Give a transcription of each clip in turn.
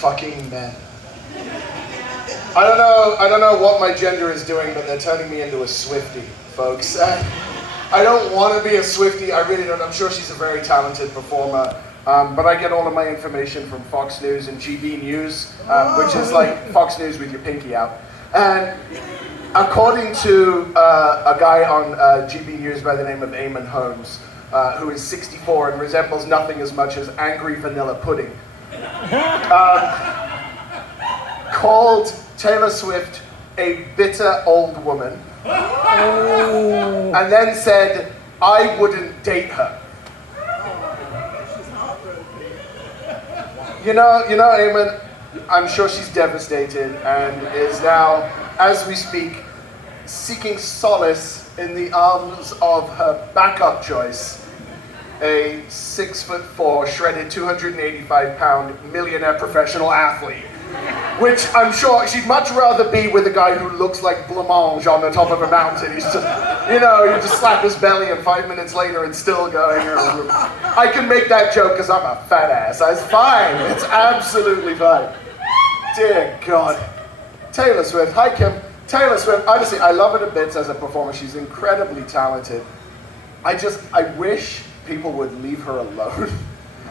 fucking men. I don't know what my gender is doing, but they're turning me into a Swiftie, folks. I don't want to be a Swiftie, I really don't. I'm sure she's a very talented performer, but I get all of my information from Fox News and GB News, which is like Fox News with your pinky out. And according to a guy on GB News by the name of Eamon Holmes, who is 64 and resembles nothing as much as angry vanilla pudding, called Taylor Swift a bitter old woman, and then said, I wouldn't date her. You know, Eamon, I'm sure she's devastated and is now, as we speak, seeking solace in the arms of her backup choice, a 6'4", shredded 285-pound millionaire professional athlete. Which I'm sure she'd much rather be with a guy who looks like blancmange on the top of a mountain. He's just, you just slap his belly and 5 minutes later it's still going. I can make that joke because I'm a fat ass. It's fine. It's absolutely fine. Dear God. Taylor Swift. Hi, Kim. Taylor Swift. Honestly, I love her to bits as a performer. She's incredibly talented. I wish people would leave her alone.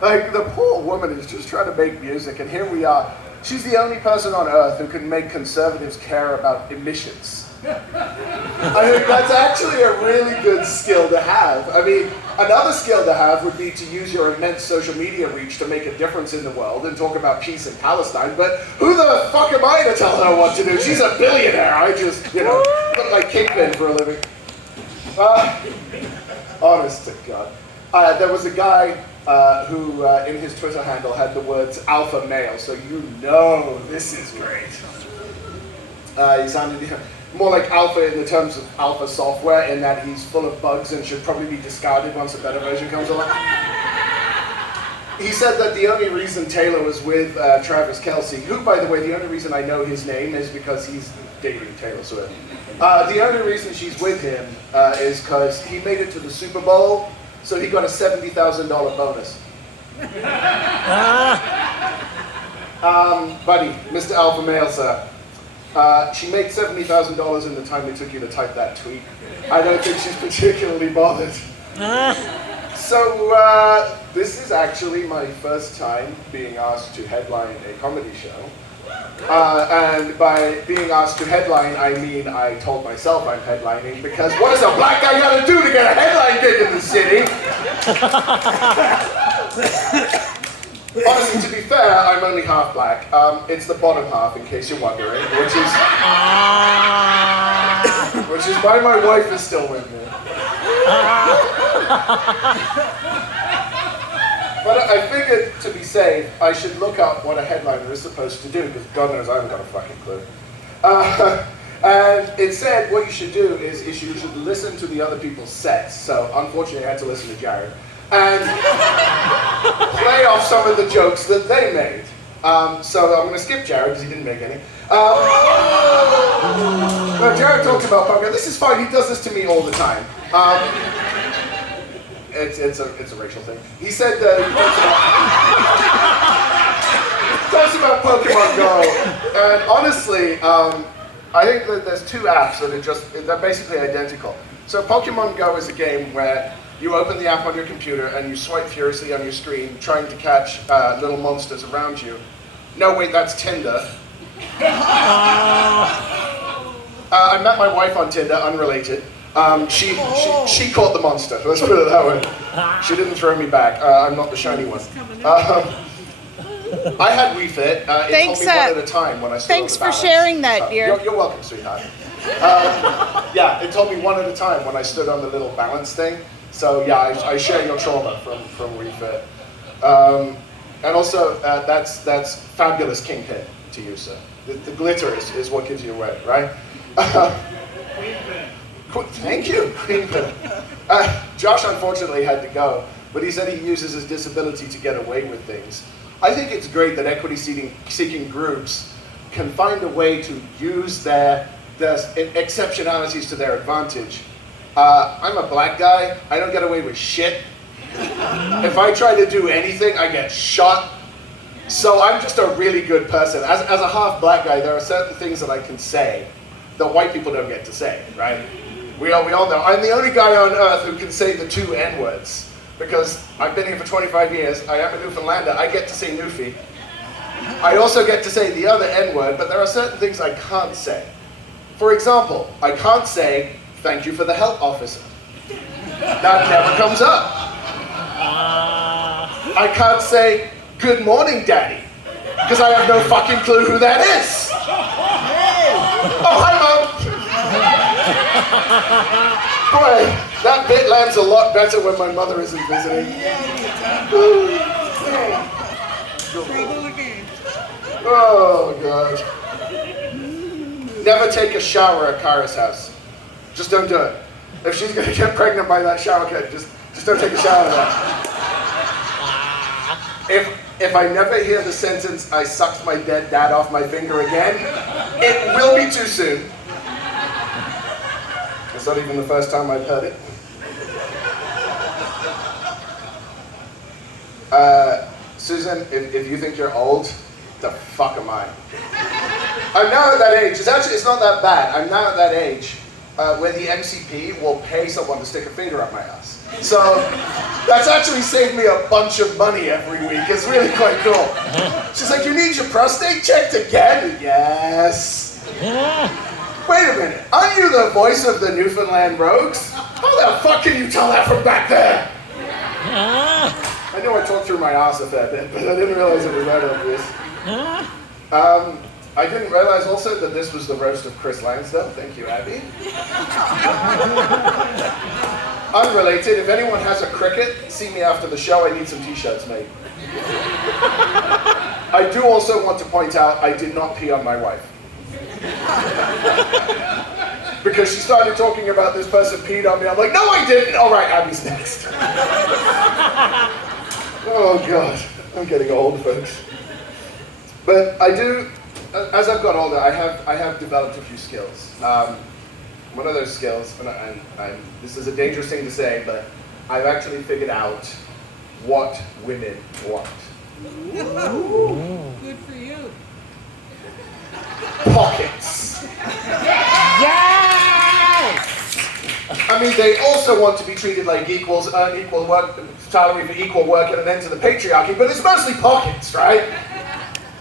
Like, the poor woman is just trying to make music, and here we are. She's the only person on earth who can make conservatives care about emissions. I think that's actually a really good skill to have. I mean, another skill to have would be to use your immense social media reach to make a difference in the world and talk about peace in Palestine, but who the fuck am I to tell her what to do? She's a billionaire. I just, look like Kingpin for a living. Honest to God. There was a guy who in his Twitter handle had the words alpha male, so this is great. He sounded more like alpha in the terms of alpha software, in that he's full of bugs and should probably be discarded once a better version comes along. He said that the only reason Taylor was with Travis Kelce, who, by the way, the only reason I know his name is because he's dating Taylor Swift. The only reason she's with him is because he made it to the Super Bowl, so he got a $70,000 bonus. Buddy, Mr. Alpha Male, sir. She made $70,000 in the time it took you to type that tweet. I don't think she's particularly bothered. So, this is actually my first time being asked to headline a comedy show. And by being asked to headline, I mean I told myself I'm headlining, because what does a black guy gotta do to get a headline gig in the city? Honestly, to be fair, I'm only half black. It's the bottom half, in case you're wondering, which is why my wife is still with me. But I figured, to be safe, I should look up what a headliner is supposed to do, because God knows I haven't got a fucking clue. And it said what you should do is you should listen to the other people's sets. So unfortunately I had to listen to Jared. And play off some of the jokes that they made. So I'm going to skip Jared because he didn't make any. No, Jared talked about poker. This is fine, he does this to me all the time. It's a racial thing. He said he talks about Pokemon Go, and honestly, I think that there's two apps that they're basically identical. So Pokemon Go is a game where you open the app on your computer and you swipe furiously on your screen, trying to catch little monsters around you. No, wait, that's Tinder. I met my wife on Tinder, unrelated. She caught the monster, let's put it that way. She didn't throw me back. I'm not the shiny one. I had Wii Fit. It told me one at a time when I stood Thanks on the balance. for sharing that, dear. You're welcome, sweetheart. Yeah, it told me one at a time when I stood on the little balance thing. So yeah, I share your trauma from Wii Fit. And also, that's fabulous Kingpin to you, sir. The glitter is what gives you away, right? Thank you, Kingpin. Josh unfortunately had to go, but he said he uses his disability to get away with things. I think it's great that equity-seeking groups can find a way to use their exceptionalities to their advantage. I'm a black guy, I don't get away with shit. If I try to do anything, I get shot. So I'm just a really good person. As a half black guy, there are certain things that I can say that white people don't get to say, right? We all know. I'm the only guy on earth who can say the 2 N-words because I've been here for 25 years. I am a Newfoundlander. I get to say Newfie. I also get to say the other N-word, but there are certain things I can't say. For example, I can't say, thank you for the help, officer. That never comes up. I can't say, good morning, daddy, because I have no fucking clue who that is. Oh, hi, Mom. Boy, that bit lands a lot better when my mother isn't visiting. Trouble again. Oh, God. Never take a shower at Kara's house. Just don't do it. If she's going to get pregnant by that shower kid, just don't take a shower there. If I never hear the sentence, I sucked my dead dad off my finger again, it will be too soon. It's not even the first time I've heard it. Susan, if you think you're old, the fuck am I? I'm now at that age. It's not that bad. I'm now at that age where the MCP will pay someone to stick a finger up my ass. So that's actually saved me a bunch of money every week. It's really quite cool. She's like, you need your prostate checked again? Yes. Wait a minute. Aren't you the voice of the Newfoundland Rogues? How the fuck can you tell that from back there? I know I talked through my ass a fair bit, but I didn't realize it was that obvious. I didn't realize also that this was the roast of Chris Lansdale. Thank you, Abby. Unrelated, if anyone has a cricket, see me after the show. I need some t-shirts made. I do also want to point out I did not pee on my wife. Because she started talking about this person peed on me. I'm like, no, I didn't. All right, Abby's next. Oh, God. I'm getting old, folks. But I do, as I've got older, I have developed a few skills. One of those skills, and this is a dangerous thing to say, but I've actually figured out what women want. Ooh, good for you. Pockets. Yes! I mean, they also want to be treated like equals, earn equal work, salary for equal work, and an end to the patriarchy, but it's mostly pockets, right?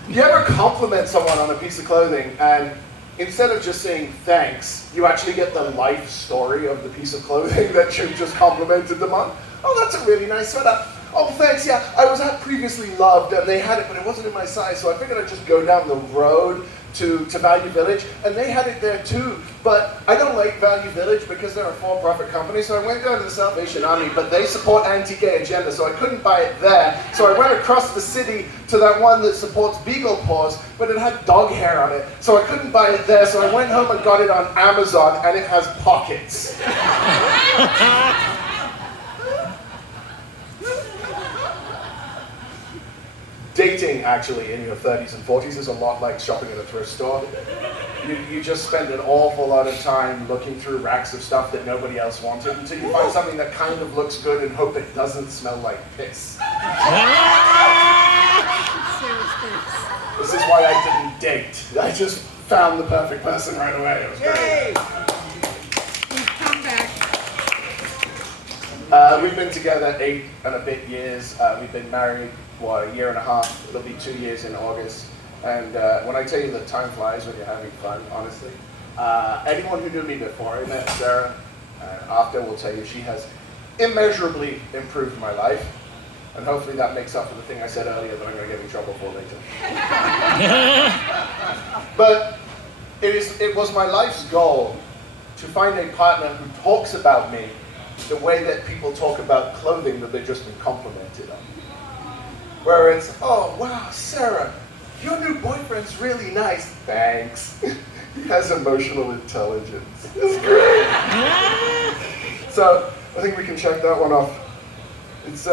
You ever compliment someone on a piece of clothing, and instead of just saying thanks, you actually get the life story of the piece of clothing that you just complimented them on? Oh, that's a really nice sweater. Oh, thanks, yeah, I was at previously loved, and they had it, but it wasn't in my size, so I figured I'd just go down the road to Value Village, and they had it there too. But I don't like Value Village because they're a for-profit company, so I went down to the Salvation Army, but they support anti-gay agenda, so I couldn't buy it there. So I went across the city to that one that supports beagle paws, but it had dog hair on it, so I couldn't buy it there, so I went home and got it on Amazon, and it has pockets. Dating, actually, in your 30s and 40s is a lot like shopping at a thrift store. You just spend an awful lot of time looking through racks of stuff that nobody else wanted until you find something that kind of looks good and hope it doesn't smell like piss. This is why I didn't date. I just found the perfect person right away. It was great. We've come back. We've been together 8 and a bit years. We've been married, a year and a half. It'll be 2 years in August. And when I tell you that time flies when you're having fun, honestly, anyone who knew me before I met Sarah, after will tell you she has immeasurably improved my life. And hopefully that makes up for the thing I said earlier that I'm going to get in trouble for later. But it was my life's goal to find a partner who talks about me the way that people talk about clothing that they've just been complimented on. Where it's, oh wow, Sarah, your new boyfriend's really nice. Thanks. He has emotional intelligence. It's great. So I think we can check that one off. It's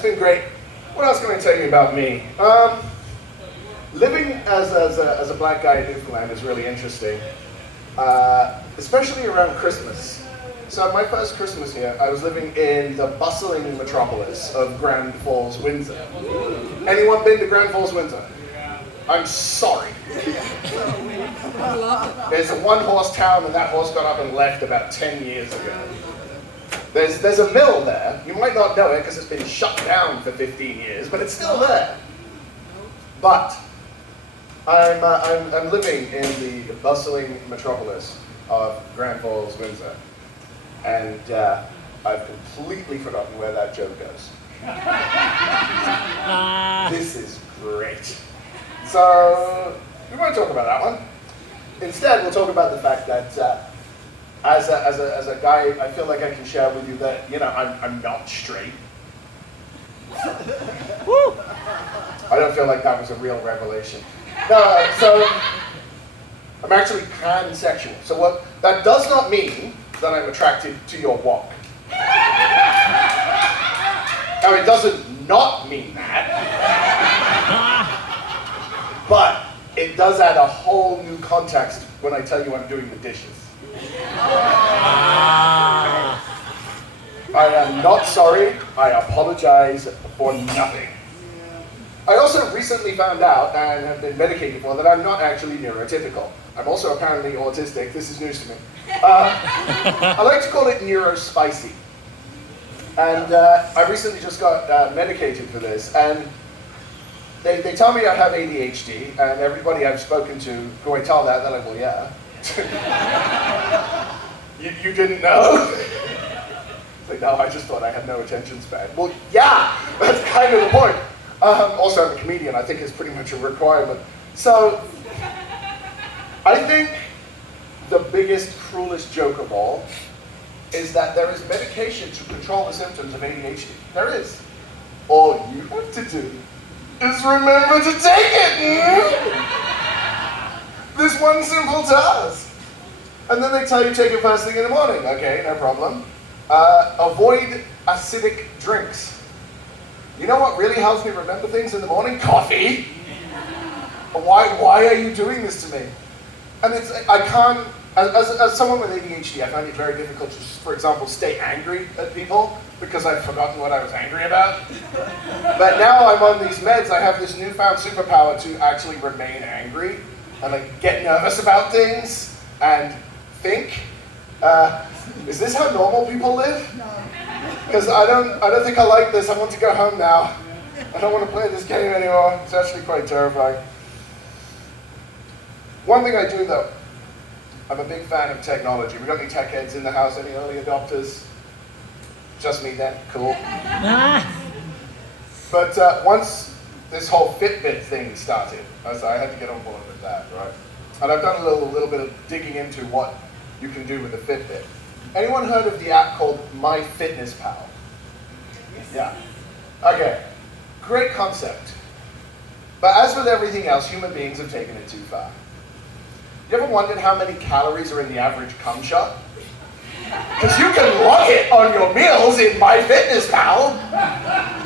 been great. What else can I tell you about me? Living as a black guy in Newfoundland is really interesting, especially around Christmas. So my first Christmas here, I was living in the bustling metropolis of Grand Falls, Windsor. Anyone been to Grand Falls, Windsor? I'm sorry. I love it. There's a one-horse town, and that horse got up and left about 10 years ago. There's a mill there. You might not know it because it's been shut down for 15 years, but it's still there. But I'm living in the bustling metropolis of Grand Falls, Windsor, and I've completely forgotten where that joke goes. This is great. So we won't talk about that one. Instead, we'll talk about the fact that as a guy, I feel like I can share with you that, you know, I'm not straight. Woo! I don't feel like that was a real revelation. No, so I'm actually pansexual. So what that does not mean that I'm attracted to your walk. Now it doesn't not mean that, but it does add a whole new context when I tell you I'm doing the dishes. I am not sorry. I apologize for nothing. I also recently found out, and have been medicated for, that I'm not actually neurotypical. I'm also apparently autistic. This is news to me. I like to call it neurospicy. And I recently just got medicated for this, and they tell me I have ADHD, and everybody I've spoken to who I tell that, they're like, well, yeah. you didn't know? It's like, no, I just thought I had no attention span. Well, yeah, that's kind of the point. Also, I'm a comedian. I think it's pretty much a requirement. So, I think the biggest, cruelest joke of all is that there is medication to control the symptoms of ADHD. There is. All you have to do is remember to take it. This one simple task. And then they tell you take it first thing in the morning. Okay, no problem. Avoid acidic drinks. You know what really helps me remember things in the morning? Coffee. Why are you doing this to me? And it's, I can't, as someone with ADHD, I find it very difficult to, for example, stay angry at people because I've forgotten what I was angry about. But now I'm on these meds, I have this newfound superpower to actually remain angry and like get nervous about things and think. Is this how normal people live? No. Because I don't think I like this. I want to go home now. I don't want to play this game anymore. It's actually quite terrifying. One thing I do though, I'm a big fan of technology. We got any tech heads in the house? Any early adopters? Just me then? Cool. But once this whole Fitbit thing started, I had to get on board with that, right? And I've done a little bit of digging into what you can do with a Fitbit. Anyone heard of the app called MyFitnessPal? Yeah. Okay. Great concept. But as with everything else, human beings have taken it too far. You ever wondered how many calories are in the average cum shot? Because you can log it on your meals in MyFitnessPal.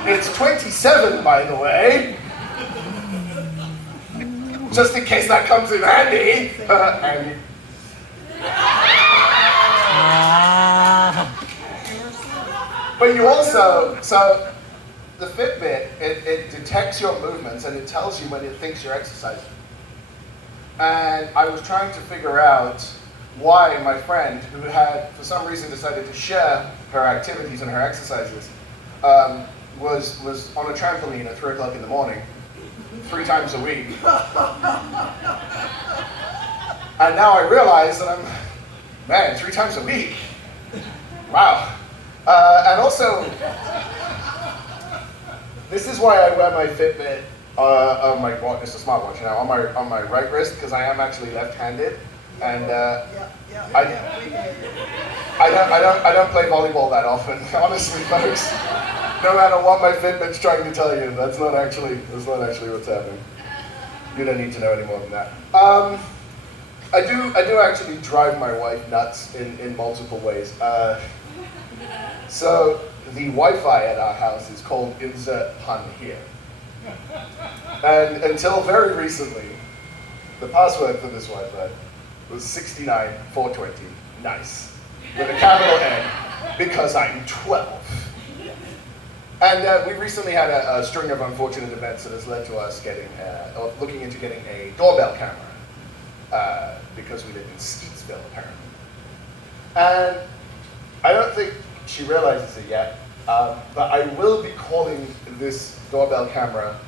It's 27, by the way. Just in case that comes in handy. Handy. But you also, so the Fitbit, it detects your movements and it tells you when it thinks you're exercising. And I was trying to figure out why my friend, who had for some reason decided to share her activities and her exercises, was on a trampoline at 3 o'clock in the morning, 3 times a week. And now I realize that man, 3 times a week. Wow. And also, this is why I wear my Fitbit on my watch. It's a smartwatch now on my right wrist because I am actually left-handed, and I don't play volleyball that often. Honestly, folks, no matter what my Fitbit's trying to tell you, that's not actually what's happening. You don't need to know any more than that. I do actually drive my wife nuts in multiple ways. So the Wi-Fi at our house is called insert pun here. And until very recently, the password for this Wi-Fi was 69420. Nice. with a capital N, because I'm 12. And we recently had a string of unfortunate events that has led to us looking into getting a doorbell camera, because we live in Steetsville, apparently. And I don't think she realizes it yet, but I will be calling this doorbell camera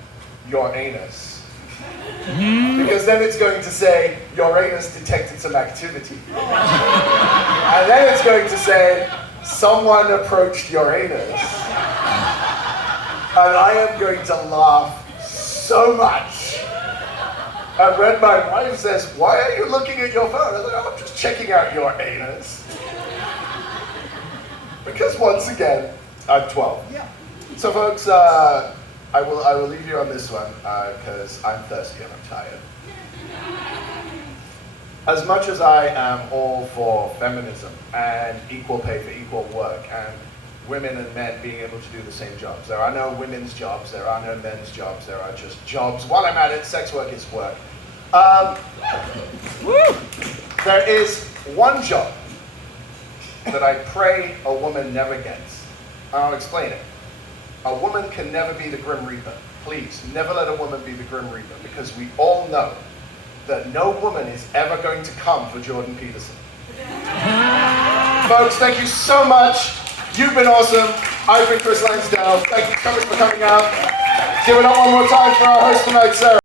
your anus. Because then it's going to say, your anus detected some activity. And then it's going to say, someone approached your anus. And I am going to laugh so much. And when my wife says, why are you looking at your phone? I'm like, oh, I'm just checking out your anus. Because once again, I'm 12. Yeah. So folks, I will leave you on this one, because I'm thirsty and I'm tired. As much as I am all for feminism and equal pay for equal work and women and men being able to do the same jobs, there are no women's jobs, there are no men's jobs, there are just jobs. While I'm at it, sex work is work. There is one job that I pray a woman never gets. And I'll explain it. A woman can never be the Grim Reaper. Please, never let a woman be the Grim Reaper, because we all know that no woman is ever going to come for Jordan Peterson. Folks, thank you so much. You've been awesome. I've been Chris Lansdale. Thank you so much for coming out. Give it up one more time for our host tonight, Sarah.